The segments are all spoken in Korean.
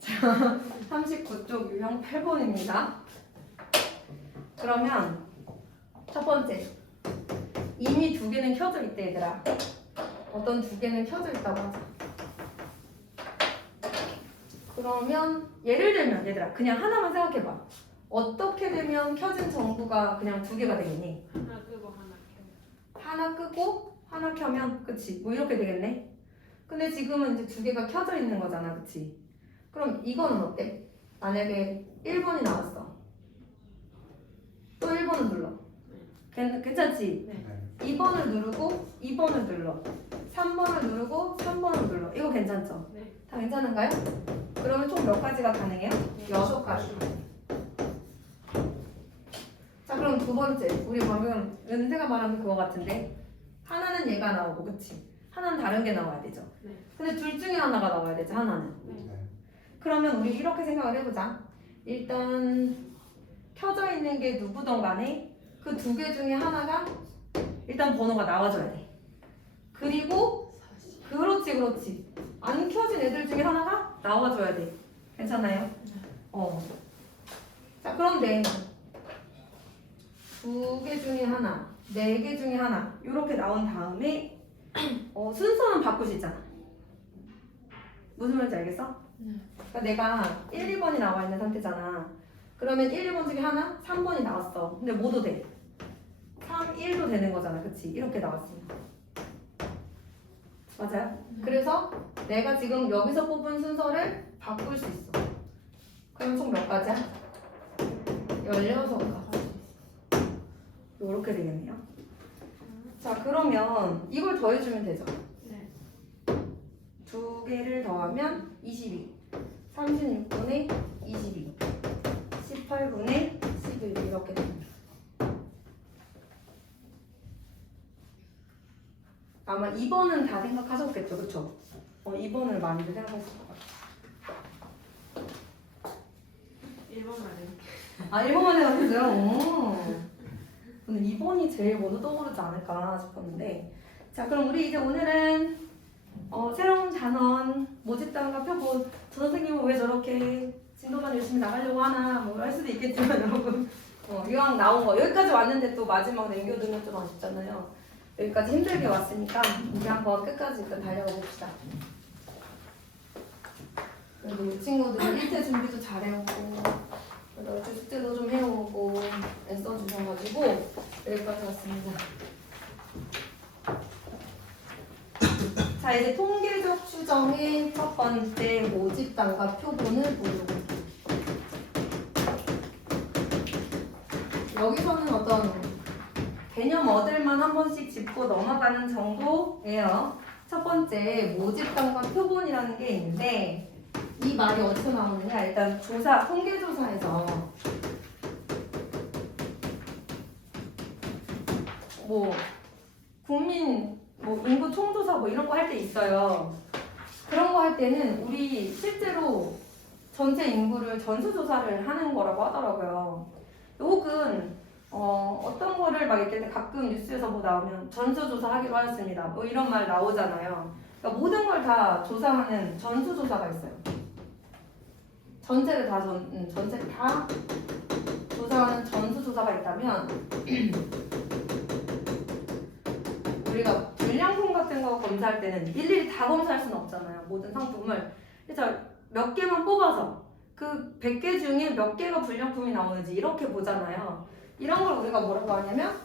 자, 39쪽 유형 8번입니다. 그러면 첫 번째, 이미 두 개는 켜져 있대 얘들아. 어떤 두 개는 켜져 있다고 하자. 그러면 예를 들면 얘들아 그냥 하나만 생각해봐. 어떻게 되면 켜진 전구가 그냥 두 개가 되겠니? 하나 끄고 하나 켜요. 하나 끄고 하나 켜면 그치? 뭐 이렇게 되겠네? 근데 지금은 이제 두 개가 켜져 있는 거잖아, 그치? 그럼 이거는 어때? 만약에 1번이 나왔어. 또 1번을 눌러. 괜찮지? 네. 2번을 누르고 2번을 눌러. 3번을 누르고 3번을 눌러. 이거 괜찮죠? 네. 다 괜찮은가요? 그러면 총 몇 가지가 가능해요? 6가지. 자, 그럼 두 번째. 우리 방금 은세가 말한 그거 같은데 하나는 얘가 나오고, 그치? 하나는 다른 게 나와야 되죠. 네. 근데 둘 중에 하나가 나와야 되지, 하나는. 그러면 우리 이렇게 생각을 해보자. 일단 켜져 있는 게 누구든 간에 그 두 개 중에 하나가 일단 번호가 나와줘야 돼. 그리고 그렇지. 안 켜진 애들 중에 하나가 나와줘야 돼. 괜찮아요? 자, 그런데 두 개 중에 하나, 네 개 중에 하나 이렇게 나온 다음에 순서는 바꿀 수 있잖아. 무슨 말인지 알겠어? 그러니까 내가 1, 2번이 나와 있는 상태잖아. 그러면 1, 2번 중에 하나, 3번이 나왔어. 근데 뭐도 돼? 3, 1도 되는 거잖아. 그치? 이렇게 나왔으니까. 맞아요? 그래서 내가 지금 여기서 뽑은 순서를 바꿀 수 있어. 그럼 총 몇 가지야? 16가지. 요렇게 되겠네요. 자, 그러면 이걸 더해주면 되죠. 네. 두 개를 더하면 22. 36분의 22. 18분의 11. 이렇게 됩니다. 아마 2번은 다 생각하셨겠죠, 그쵸? 2번을 많이들 생각하실 것 같아요. 1번만 해. 아, 1번만 생각했어요? 저는 2번이 제일 먼저 떠오르지 않을까 싶었는데. 자, 그럼 우리 이제 오늘은 새로운 단원, 모집단과 표본. 저 선생님은 왜 저렇게 진도만 열심히 나가려고 하나 뭐 할 수도 있겠지만 여러분 이왕 나온 거 여기까지 왔는데 또 마지막 남겨두면 좀 아쉽잖아요. 여기까지 힘들게 왔으니까 이제 한번 끝까지 일단 달려가 봅시다. 그래도 이 친구들이 1태 준비도 잘해오고 그래도 숙제도 좀 해오고 애써 주셔가지고 여기까지 왔습니다. 자, 이제 통계적 추정의 첫 번째 모집단과 표본을 보려고 합니다. 여기서는 어떤 개념 얻을만 한 번씩 짚고 넘어가는 정도예요. 첫 번째 모집단과 표본이라는 게 있는데 이 말이 어디서 나오느냐? 일단 통계조사에서 국민 인구 총조사 이런 거 할 때 있어요. 그런 거 할 때는 우리 실제로 전체 인구를 전수조사를 하는 거라고 하더라고요. 혹은 어떤 거를 막 이렇게 가끔 뉴스에서 나오면 전수조사하기로 하였습니다. 이런 말 나오잖아요. 그러니까 모든 걸 다 조사하는 전수조사가 있어요. 전체를 다 조사하는 전수조사가 있다면 우리가 불량품 같은 거 검사할 때는 일일이 다 검사할 수는 없잖아요. 모든 상품을. 그래서 몇 개만 뽑아서 그 100개 중에 몇 개가 불량품이 나오는지 이렇게 보잖아요. 이런 걸 우리가 뭐라고 하냐면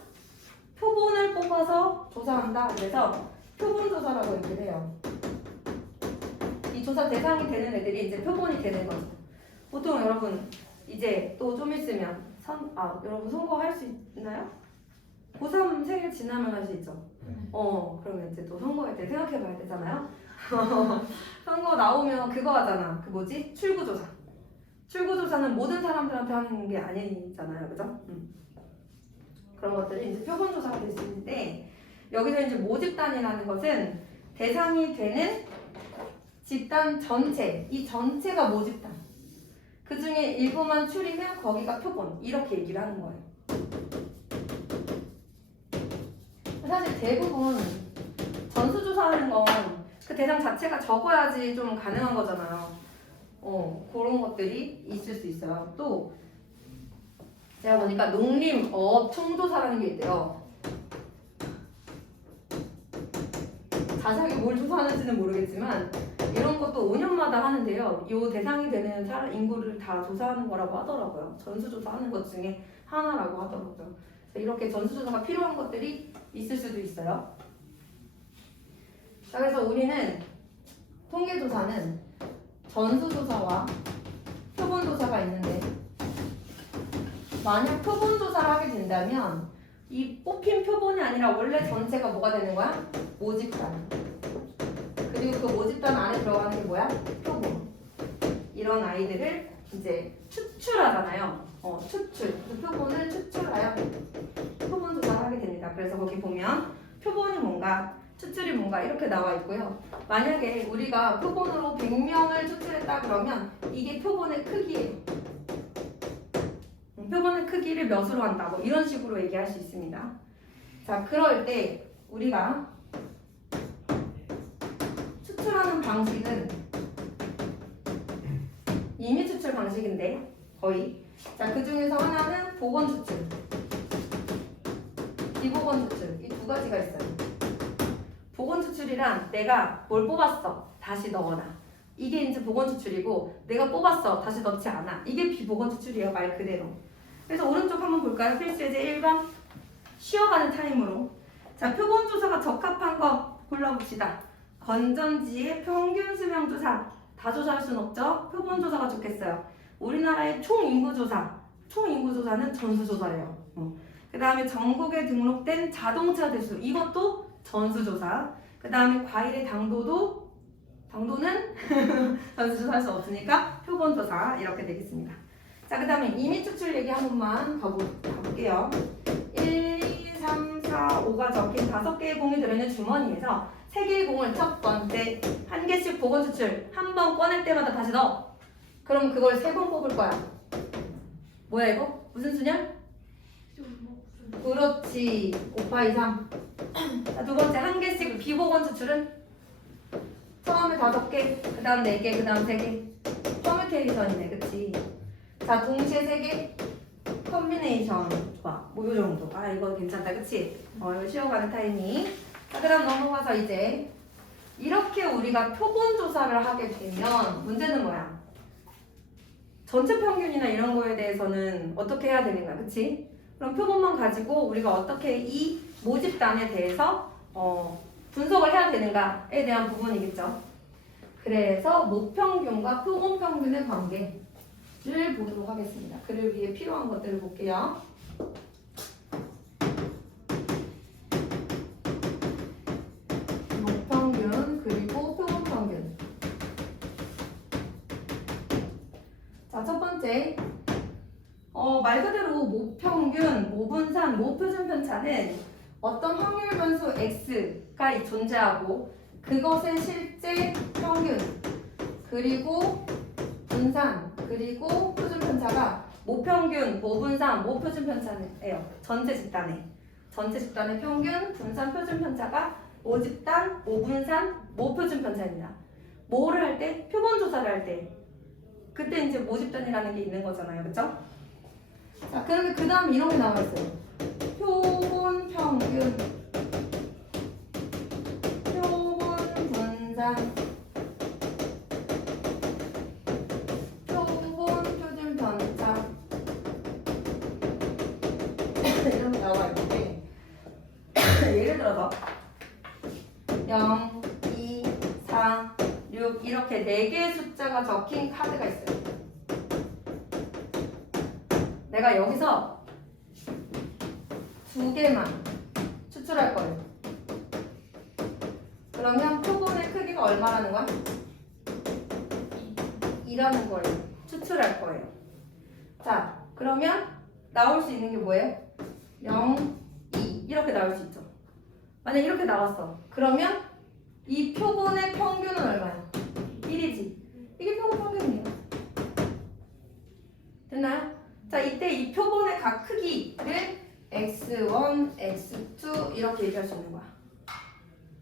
표본을 뽑아서 조사한다. 그래서 표본조사라고 얘기를 해요. 이 조사 대상이 되는 애들이 이제 표본이 되는 거죠. 보통 여러분 이제 또 좀 있으면 여러분 선거할 수 있나요? 고3 생일 지나면 할 수 있죠. 그러면 이제 또 선거할 때 생각해 봐야 되잖아요. 선거 나오면 그거 하잖아. 출구조사. 출구조사는 모든 사람들한테 하는 게 아니잖아요. 그죠? 그런 것들이 이제 표본조사가 될 수 있는데 여기서 이제 모집단이라는 것은 대상이 되는 집단 전체, 이 전체가 모집단. 그 중에 일부만 추리면 거기가 표본. 이렇게 얘기를 하는 거예요. 사실 대부분 전수조사하는 건 그 대상 자체가 적어야지 좀 가능한 거잖아요. 것들이 있을 수 있어요. 또 제가 보니까 농림, 어업, 총조사라는 게 있대요. 자세하게 뭘 조사하는지는 모르겠지만 이런 것도 5년마다 하는데요. 이 대상이 되는 사람 인구를 다 조사하는 거라고 하더라고요. 전수조사하는 것 중에 하나라고 하더라고요. 이렇게 전수조사가 필요한 것들이 있을 수도 있어요. 자, 그래서 우리는 통계조사는 전수조사와 표본조사가 있는데 만약 표본조사를 하게 된다면 이 뽑힌 표본이 아니라 원래 전체가 뭐가 되는 거야? 모집단. 그리고 그 모집단 안에 들어가는 게 뭐야? 표본. 이런 아이들을 이제 추출하잖아요. 추출. 그 표본을 추출하여 표본 조사를 하게 됩니다. 그래서 거기 보면 표본이 뭔가, 추출이 뭔가 이렇게 나와 있고요. 만약에 우리가 표본으로 100명을 추출했다 그러면 이게 표본의 크기예요. 표본의 크기를 몇으로 한다. 뭐 이런 식으로 얘기할 수 있습니다. 자, 그럴 때 우리가 추출하는 방식은 임의 추출 방식인데 거의 자, 그 중에서 하나는 복원 추출, 비복원 추출 이 두 가지가 있어요. 복원 추출이란 내가 뭘 뽑았어 다시 넣어놔 이게 이제 복원 추출이고 내가 뽑았어 다시 넣지 않아 이게 비복원 추출이에요. 말 그대로. 그래서 오른쪽 한번 볼까요? 필수예제 1번 쉬어가는 타임으로 자, 표본 조사가 적합한 거 골라봅시다. 건전지의 평균 수명 조사 다 조사할 순 없죠? 표본 조사가 좋겠어요. 우리나라의 총인구 조사는 전수 조사예요. 그 다음에 전국에 등록된 자동차 대수 이것도 전수 조사. 그 다음에 과일의 당도는 전수 조사할 수 없으니까 표본 조사 이렇게 되겠습니다. 자, 그 다음에 임의 추출 얘기 한 번만 가볼게요. 1, 2, 3, 4, 5가 적힌 5개의 공이 들어있는 주머니에서 3개의 공을 첫 번째 한 개씩 복원 추출 한 번 꺼낼 때마다 다시 넣어. 그럼 그걸 3번 뽑을 거야. 뭐야 이거? 무슨 수냐? 그렇지. 5파 이상. 자, 두 번째 한 개씩 비복원 추출은 처음에 5개, 그 다음 4개, 그 다음 3개. 퍼뮤테이션이네, 그치? 자, 동시에 3개 컨비네이션. 좋아. 뭐 요 정도. 아, 이거 괜찮다, 그치? 이거 쉬어가는 타이밍. 자, 그 다음 넘어가서 이제 이렇게 우리가 표본 조사를 하게 되면 문제는 뭐야? 전체 평균이나 이런 거에 대해서는 어떻게 해야 되는 거야, 그치? 그럼 표본만 가지고 우리가 어떻게 이 모집단에 대해서 분석을 해야 되는가에 대한 부분이겠죠. 그래서 모평균과 표본평균의 관계를 보도록 하겠습니다. 그를 위해 필요한 것들을 볼게요. 모평균 그리고 표본평균. 자, 첫 번째 말 그대로 모평균, 모분산, 모표준 편차는 어떤 확률 변수 x가 존재하고 그것의 실제 평균 그리고 분산 그리고 표준 편차가 모평균, 모분산, 모표준 편차예요. 전체 집단의 평균, 분산, 표준 편차가 모집단, 모분산, 모표준 편차입니다. 뭐를 할 때? 표본 조사를 할 때. 그때 이제 모집단이라는 게 있는 거잖아요. 그쵸? 자, 그런데 그 다음에 이런 게 나와 있어요. 표본 평균, 표본 분산, 표본 표준 편차 이런 게 나와 있는데 예를 들어서 0, 2, 4, 6 이렇게 4개의 숫자가 적힌 카드가 있어요. 내가 여기서 2개만 추출할 거예요. 그러면 표본의 크기가 얼마라는 거야? 2라는 거예요. 추출할 거예요. 자, 그러면 나올 수 있는 게 뭐예요? 0, 2 이렇게 나올 수 있죠. 만약 이렇게 나왔어. 그러면 이 표본의 평균은 얼마야? 1이지. 이게 표본 평균이에요. 됐나요? 자, 이때 이 표본의 각 크기를 x1, x2 이렇게 얘기할 수 있는 거야.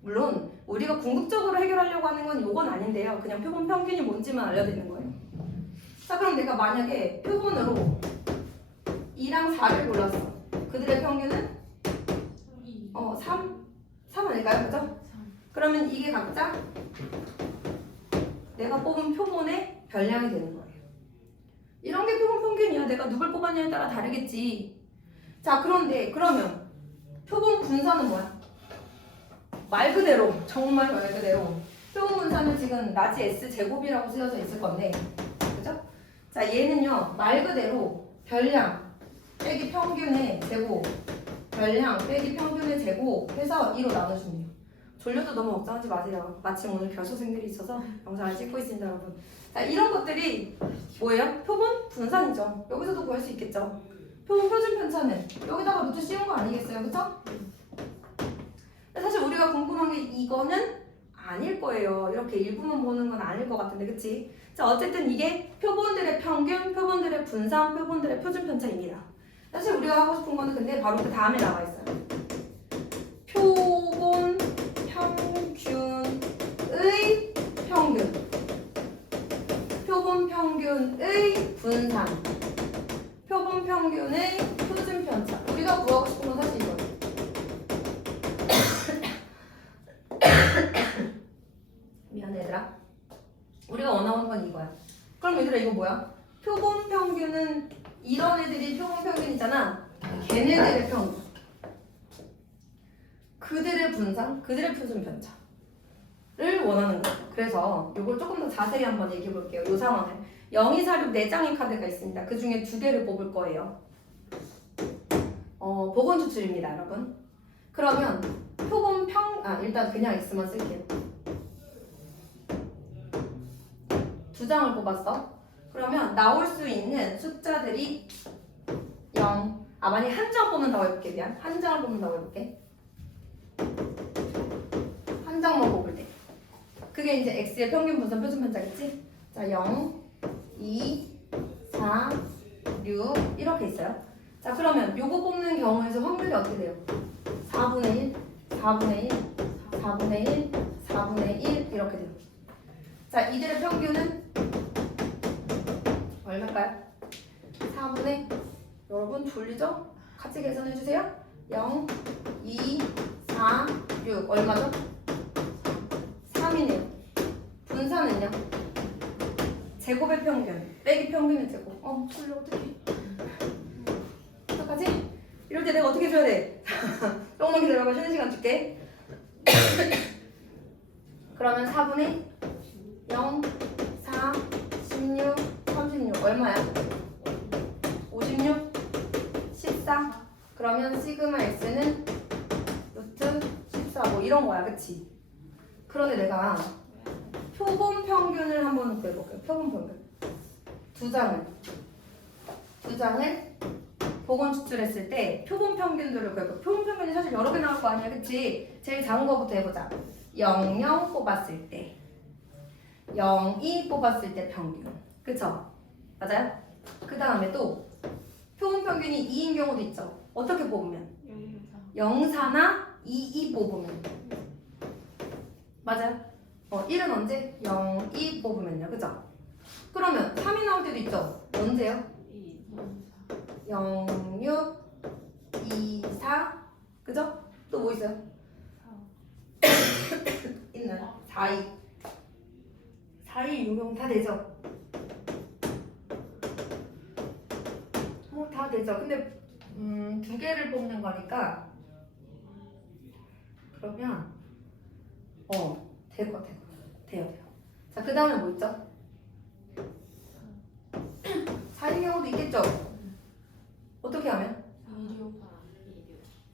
물론 우리가 궁극적으로 해결하려고 하는 건 이건 아닌데요. 그냥 표본 평균이 뭔지만 알려드리는 거예요. 자, 그럼 내가 만약에 표본으로 2랑 4를 골랐어. 그들의 평균은 3 아닐까요? 그죠? 그러면 이게 각자 내가 뽑은 표본의 별량이 되는 거예요. 이런 게 표본 평균이야. 내가 누굴 뽑았냐에 따라 다르겠지. 자, 그런데 그러면 표본 분산은 뭐야? 말 그대로, 정말 말 그대로 표본 분산은 지금 라지 S 제곱이라고 쓰여져 있을 건데, 그죠? 자, 얘는요 말 그대로 별량 빼기 평균의 제곱, 별량 빼기 평균의 제곱 해서 2로 나눠주면 돼요. 졸려도 너무 걱정하지 마세요. 마침 오늘 교수생들이 있어서 영상을 찍고 있습니다, 여러분. 자, 이런 것들이 뭐예요? 표본 분산이죠. 여기서도 구할 수 있겠죠. 표본 표준 편차는 여기다가 루트 씌운 거 아니겠어요, 그쵸? 사실 우리가 궁금한 게 이거는 아닐 거예요. 이렇게 일부만 보는 건 아닐 것 같은데, 그치? 자, 어쨌든 이게 표본들의 평균, 표본들의 분산, 표본들의 표준 편차입니다. 사실 우리가 하고 싶은 거는 근데 바로 그 다음에 나와 있어요. 표본 평균의 평균, 표본 평균의 분산, 표본 평균의 표준 편차. 우리가 구하고 싶은 건 사실 이거예요. 미안해 얘들아. 우리가 원하는 건 이거야. 그럼 얘들아 이거 뭐야? 표본 평균은 이런 애들이 표본 평균이잖아. 걔네들의 평균, 그들의 분산, 그들의 표준 편차를 원하는 거예요. 그래서 이걸 조금 더 자세히 한번 얘기해 볼게요. 이 상황을 0, 2, 4, 6 4장의 카드가 있습니다. 그 중에 2개를 뽑을 거예요. 보건 추출입니다, 여러분. 그러면 표본 일단 그냥 X만 쓸게요. 2장을 뽑았어. 그러면 나올 수 있는 숫자들이 0. 만약 한 장 뽑는다고 해볼게. 미안. 한 장을 뽑는다고 해볼게. 한 장만 뽑을 때. 그게 이제 X의 평균 분산 표준 편차겠지? 자, 0, 2, 4, 6 이렇게 있어요. 자, 그러면 요거 뽑는 경우에서 확률이 어떻게 돼요? 4분의 1, 4분의 1, 4분의 1, 4분의 1 이렇게 돼요. 자, 이들의 평균은 얼마일까요? 4분의 여러분 졸리죠? 같이 계산해주세요. 0, 2, 4, 6 얼마죠? 3이네요. 분산은요? 제곱의 평균 빼기 평균의 제곱. 졸려 어떡해. 어떡하지? 이럴 때 내가 어떻게 해줘야 돼? 조금만 기다려봐. 쉬는 시간 줄게. 그러면 4분의 0, 4, 16, 36 얼마야? 56, 14. 그러면 시그마 X는 루트 14 뭐 이런 거야, 그치? 그런데 내가 표본 평균을 한번 구해볼게요. 표본 평균 두 장을 보건 추출했을 때 표본 평균들을 구해볼게요. 표본 평균이 사실 여러 개 나올 거 아니야, 그치? 제일 작은 거부터 해보자. 0, 0 뽑았을 때 0, 2 뽑았을 때 평균, 그쵸? 맞아요? 그 다음에 또 표본 평균이 2인 경우도 있죠. 어떻게 뽑으면? 0, 4나 2, 2 뽑으면 맞아요? 1은 언제? 0, 2 뽑으면요, 그죠? 그러면 3이 나올 때도 있죠? 언제요? 0, 6, 2, 4 그죠? 또 뭐 있어요? 있나요? 4, 2 4, 2 유형 다 되죠? 다 되죠. 근데 두 개를 뽑는 거니까 그러면 돼요. 자, 그 다음에 뭐 있죠? 4인 경우도 있겠죠? 어떻게 하면?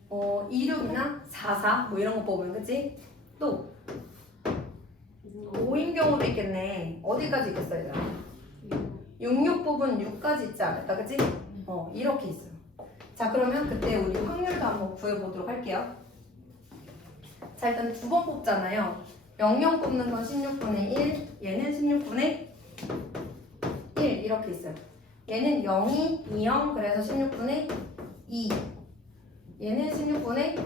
26이나 44 뭐 이런 거 뽑으면, 그치? 또 5인 경우도 있겠네. 어디까지 있겠어요, 얘들아? 66 뽑은 6까지 있지 않을까, 그치? 이렇게 있어요. 자, 그러면 그때 우리 확률도 한번 구해보도록 할게요. 자, 일단 두 번 뽑잖아요. 00 뽑는 건 16분의 1, 얘는 16분의 1 이렇게 있어요. 얘는 02, 20 그래서 16분의 2, 얘는 16분의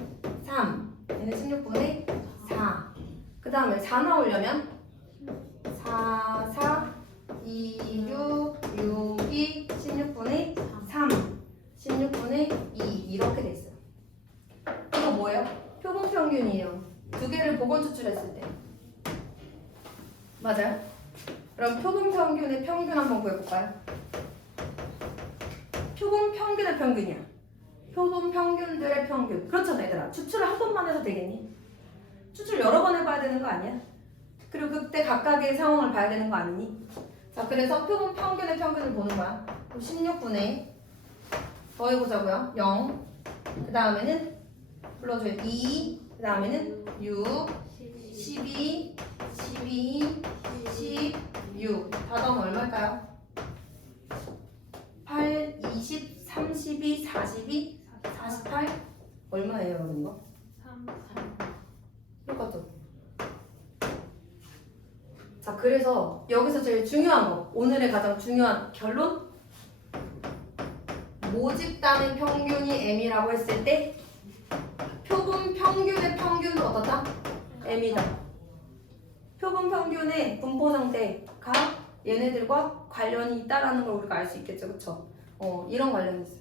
3, 얘는 16분의 4. 그 다음에 4 나오려면 4, 4, 2, 6, 6, 맞아요? 그럼 표본 평균의 평균 한번 구해볼까요? 표본 평균의 평균이야. 표본 평균들의 평균. 그렇잖아 얘들아. 추출을 한 번만 해도 되겠니? 추출 여러 번 해봐야 되는 거 아니야? 그리고 그때 각각의 상황을 봐야 되는 거 아니니? 자, 그래서 표본 평균의 평균을 보는 거야. 16분의 더해보자고요. 0. 그 다음에는 불러줘요. 2. 그 다음에는 6. 12. 16. 다 더하면 얼마일까요? 8, 20, 32, 42, 48? 얼마예요, 여러분 이거? 3. 똑같죠? 자, 그래서 여기서 제일 중요한 거, 오늘의 가장 중요한 결론? 모집단의 평균이 m이라고 했을 때 표본 평균의 평균은 어떻다? m이다. 표본 평균의 분포 상태가 얘네들과 관련이 있다라는 걸 우리가 알 수 있겠죠, 그쵸? 이런 관련이 있어요.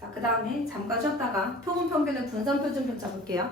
자, 그 다음에 잠깐 쉬었다가 표본 평균의 분산 표준표 짜볼게요.